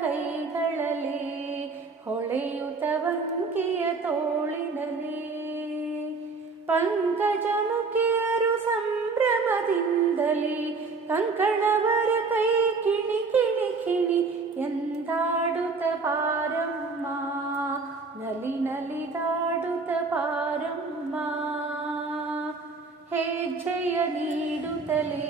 ಕೈಗಳಲ್ಲಿ ಹೊಳೆಯುತ ವಂಕಿಯ ತೋಳಿನಲ್ಲಿ ಪಂಕಜಮುಖಿಯರು ಸಂಭ್ರಮದಿಂದಲೇ ಕಂಕಣವರ ಕೈ ಕಿಣಿ ಕಿಣಿ ಕಿಣಿ ಎಂದಾಡುತ್ತ ಪಾರಮ್ಮ ನಲಿ ನಲಿದಾಡುತ್ತ ಪಾರಮ್ಮ ಹೆಜ್ಜೆಯ ನೀಡುತ್ತಲೇ